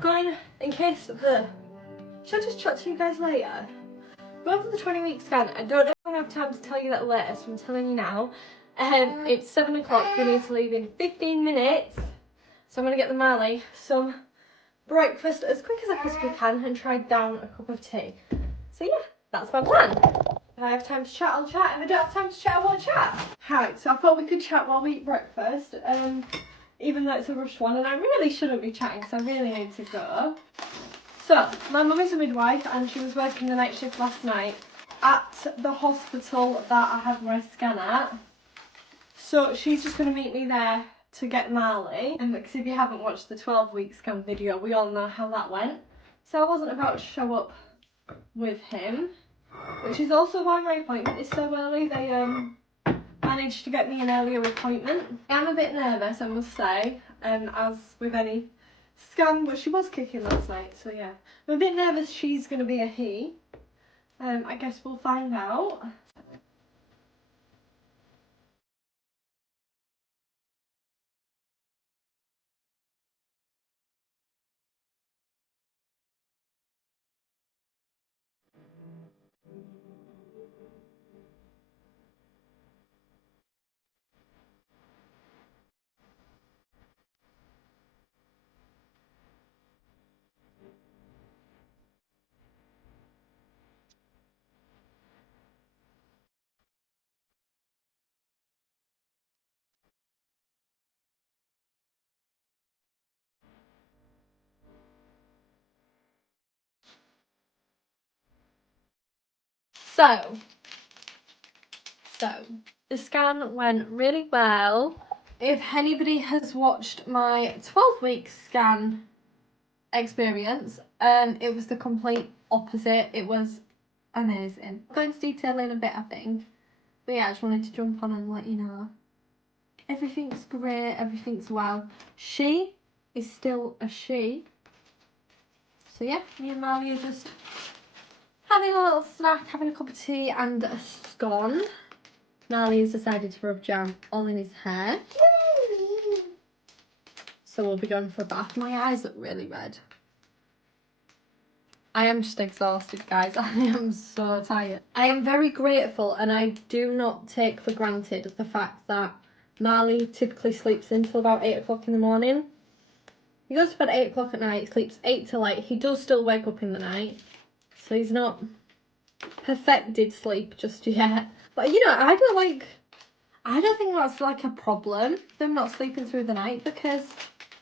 Going in case the... Should I just chat to you guys later? Going for the 20-week scan. I don't know if I'm going to have time to tell you that later, so I'm telling you now. It's 7 o'clock. We need to leave in 15 minutes. So I'm going to get the Marley some breakfast as quick as I possibly can and try down a cup of tea. So yeah, that's my plan. If I have time to chat, I'll chat. If I don't have time to chat, I won't chat. Right, so I thought we could chat while we eat breakfast. Even though it's a rushed one, and I really shouldn't be chatting because I really need to go. So, my mum is a midwife and she was working the night shift last night at the hospital that I had my scan at. So she's just going to meet me there to get Marley. And because if you haven't watched the 12-week scan video, we all know how that went. So I wasn't about to show up with him, which is also why my appointment is so early. They managed to get me an earlier appointment. I'm a bit nervous, I must say, as with any scan, but she was kicking last night, so yeah. I'm a bit nervous she's going to be a he. I guess we'll find out. So, the scan went really well. If anybody has watched my 12-week scan experience, it was the complete opposite. It was amazing. I'll go into detail in a bit, I think. But yeah, I just wanted to jump on and let you know. Everything's great, everything's well. She is still a she. So yeah, me and Marley are just having a little snack, having a cup of tea and a scone. Marley has decided to rub jam all in his hair. So we'll be going for a bath. My eyes look really red. I am just exhausted, guys. I am so tired. I am very grateful and I do not take for granted the fact that Marley typically sleeps until about 8 o'clock in the morning. He goes to bed at 8 o'clock at night, sleeps 8 till 8. He does still wake up in the night. So he's not perfected sleep just yet. But you know, I don't think that's like a problem, them not sleeping through the night, because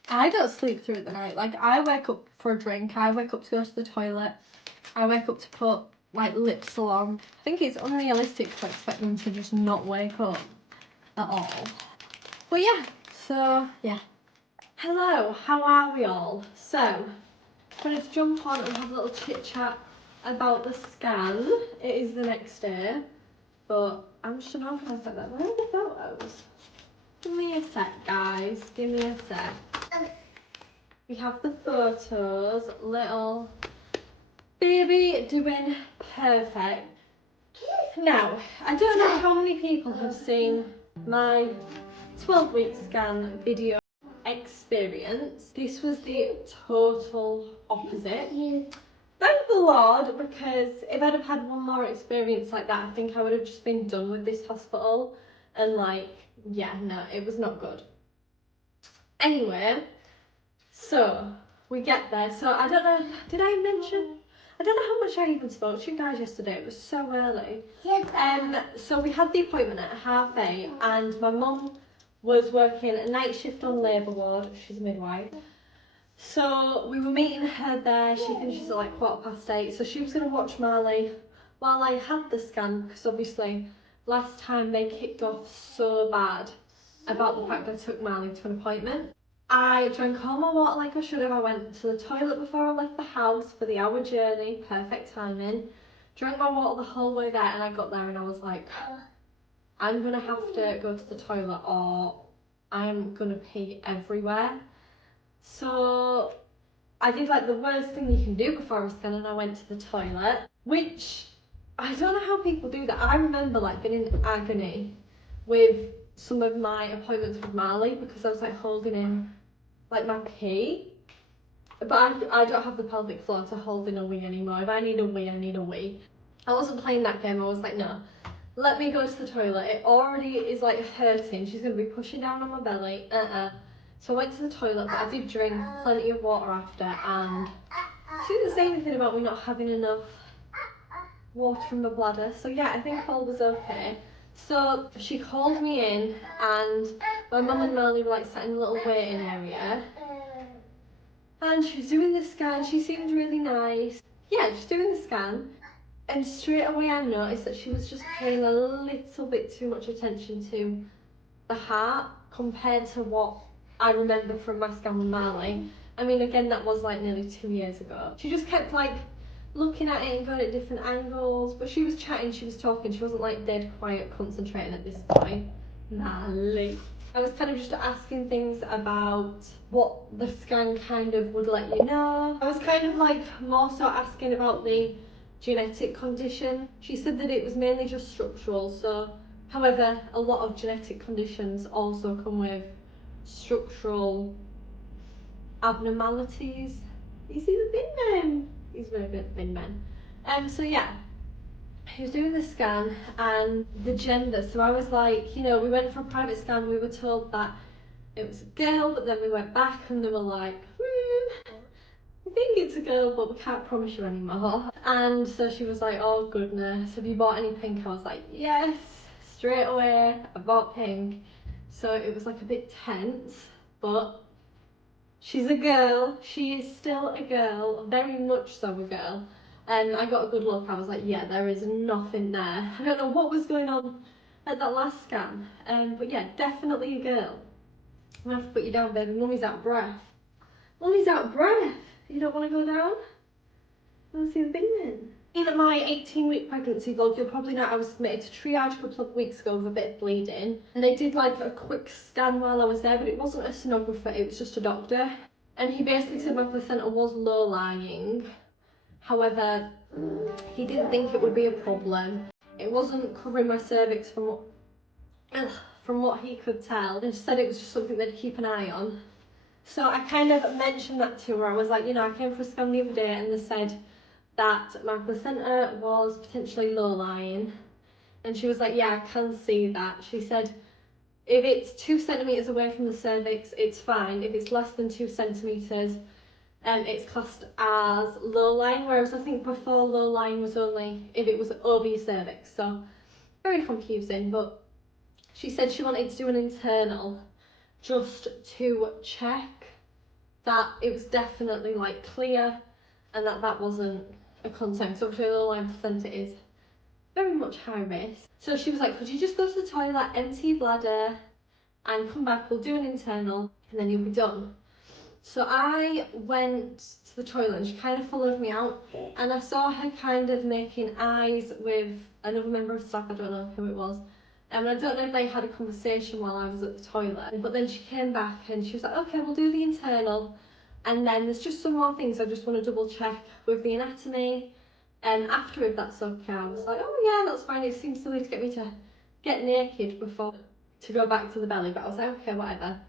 I don't sleep through the night. Like, I wake up for a drink, I wake up to go to the toilet, I wake up to put like lip salon. I think it's unrealistic to expect them to just not wake up at all. But yeah, so yeah. Hello, how are we all? So, I'm going to jump on and have a little chit chat about the scan. It is the next day, but I'm just not going to say that. Where are the photos? Give me a sec, guys. Give me a sec. We have the photos. Little baby doing perfect. Now, I don't know how many people have seen my 12-week scan video experience. This was the total opposite. Thank the Lord, because if I'd have had one more experience like that, I think I would have just been done with this hospital. And yeah, no, it was not good. Anyway, so we get there. So I don't know, did I mention? I don't know how much I even spoke to you guys yesterday. It was so early. So we had the appointment at 8:30, and my mum was working a night shift on labour ward. She's a midwife. So we were meeting her there. She finishes at like 8:15. So she was going to watch Marley while I had the scan, because obviously last time they kicked off so bad about the fact I took Marley to an appointment. I drank all my water like I should have. I went to the toilet before I left the house for the hour journey. Perfect timing. Drank my water the whole way there, and I got there and I was like, I'm going to have to go to the toilet or I'm going to pee everywhere. So I did like the worst thing you can do before a scan, and I went to the toilet, which I don't know how people do that. I remember like being in agony with some of my appointments with Marley because I was like holding in like my pee. But I don't have the pelvic floor to hold in a wee anymore. If I need a wee, I need a wee. I wasn't playing that game. I was like, no, let me go to the toilet. It already is like hurting. She's going to be pushing down on my belly. So I went to the toilet, but I did drink plenty of water after, and she didn't say anything about me not having enough water from the bladder. So yeah, I think all was okay. So she called me in, and my mum and Marley were like sat in a little waiting area. And she was doing the scan. She seemed really nice. Yeah, just doing the scan. And straight away I noticed that she was just paying a little bit too much attention to the heart compared to what I remember from my scan with Marley. I mean, again, that was like nearly 2 years ago. She just kept like looking at it and going at different angles, but she was chatting, she was talking, she wasn't like dead quiet concentrating at this point. Marley. I was kind of just asking things about what the scan kind of would let you know. I was kind of like more so asking about the genetic condition. She said that it was mainly just structural, so however, a lot of genetic conditions also come with structural abnormalities. You see the bin man? He's very good bin man. So yeah, he was doing the scan and the gender. So I was like, you know, we went for a private scan. We were told that it was a girl, but then we went back and they were like, I think it's a girl, but we can't promise you anymore. And so she was like, oh goodness, have you bought any pink? I was like, yes, straight away, I bought pink. So it was like a bit tense, but she's a girl. She is still a girl, very much so a girl. And I got a good look. I was like, yeah, there is nothing there. I don't know what was going on at that last scan. But yeah, definitely a girl. I'm gonna have to put you down, baby. Mummy's out of breath. Mummy's out of breath. You don't want to go down? I want to see the big man. In my 18-week pregnancy vlog, you'll probably know I was submitted to triage a couple of weeks ago with a bit of bleeding. And they did like a quick scan while I was there, but it wasn't a sonographer, it was just a doctor. And he basically said my placenta was low-lying. However, he didn't think it would be a problem. It wasn't covering my cervix from what he could tell. And just said it was just something they'd keep an eye on. So I kind of mentioned that to her. I was like, you know, I came for a scan the other day and they said that my placenta was potentially low-lying. And she was like, yeah, I can see that. She said, if it's 2 centimetres away from the cervix, it's fine. If it's less than 2 centimetres, it's classed as low-lying, whereas I think before low-lying was only if it was over your cervix. So very confusing, but she said she wanted to do an internal just to check that it was definitely like clear and that wasn't a concern. So obviously low-lying placenta is very much high risk. So she was like, could you just go to the toilet, empty your bladder and come back, we'll do an internal and then you'll be done. So I went to the toilet and she kind of followed me out, and I saw her kind of making eyes with another member of staff, I don't know who it was. And I don't know if they had a conversation while I was at the toilet, but then she came back and she was like, okay, we'll do the internal. And then there's just some more things I just want to double check with the anatomy. And after, if that's okay, I was like, oh yeah, that's fine. It seems silly to get me to get naked before to go back to the belly, but I was like, okay, whatever.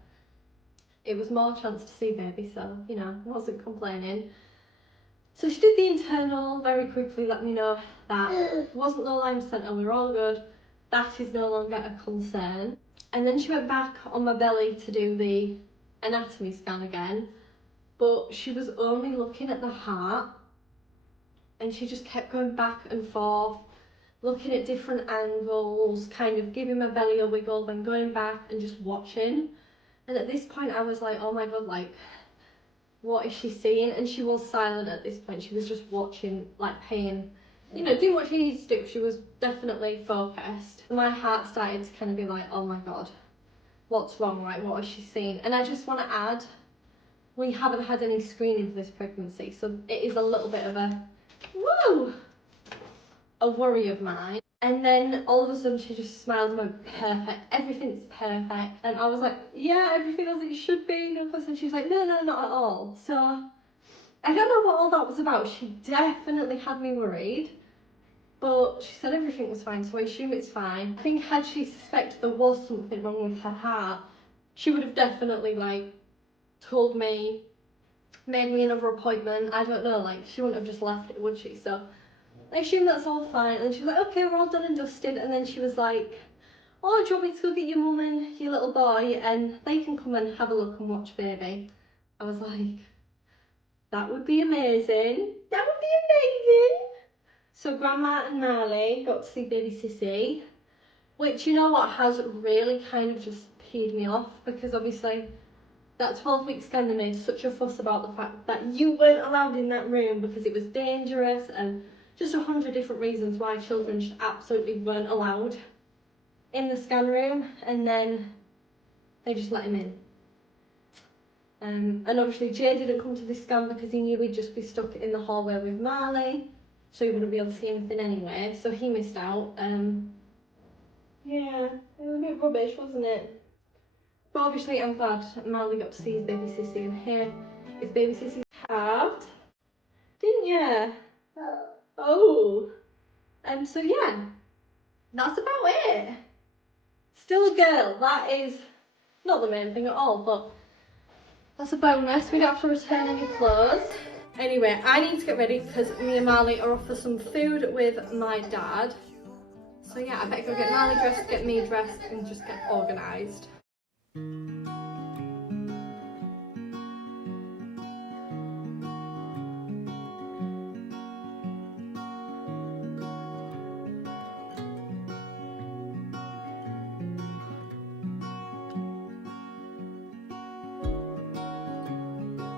It was more chance to see baby, so, you know, I wasn't complaining. So she did the internal very quickly, let me know that wasn't no Lyme centre, we were all good. That is no longer a concern. And then she went back on my belly to do the anatomy scan again, but she was only looking at the heart, and she just kept going back and forth, looking at different angles, kind of giving my belly a wiggle, then going back and just watching. And at this point I was like, oh my god, like, what is she seeing? And she was silent at this point. She was just watching, like, paying, you know, doing what she needs to do. She was definitely focused. My heart started to kind of be like, oh my god, what's wrong, right? What is she seeing? And I just want to add, we haven't had any screening for this pregnancy, so it is a little bit of a worry of mine. And then all of a sudden she just smiled and went, perfect, everything's perfect. And I was like, yeah, everything as it should be. And all of a sudden she's like, no, not at all. So I don't know what all that was about. She definitely had me worried, but she said everything was fine, so I assume it's fine. I think had she suspected there was something wrong with her heart, she would have definitely, like, told me, made me another appointment. I don't know, like, she wouldn't have just left it, would she? So I assume that's all fine. And then she was like, okay, we're all done and dusted. And then she was like, oh, do you want me to go get your mum and your little boy and they can come and have a look and watch baby? I was like, that would be amazing. That would be amazing. So Grandma and Marley got to see baby Sissy, which, you know what, has really kind of just peed me off, because obviously that 12-week scan, they made such a fuss about the fact that you weren't allowed in that room because it was dangerous, and just 100 different reasons why children just absolutely weren't allowed in the scan room, and then they just let him in. And obviously Jay didn't come to this scan because he knew we'd just be stuck in the hallway with Marley, so he wouldn't be able to see anything anyway, so he missed out. Yeah, it was a bit rubbish, wasn't it? But obviously I'm glad Marley got to see his baby Sissy, and here is baby Sissy's calved. Didn't you? Oh. So yeah, that's about it. Still a girl, that is not the main thing at all, but that's a bonus. We don't have to return any clothes. Anyway, I need to get ready because me and Marley are off for some food with my dad. So yeah, I better go get Marley dressed, get me dressed, and just get organised.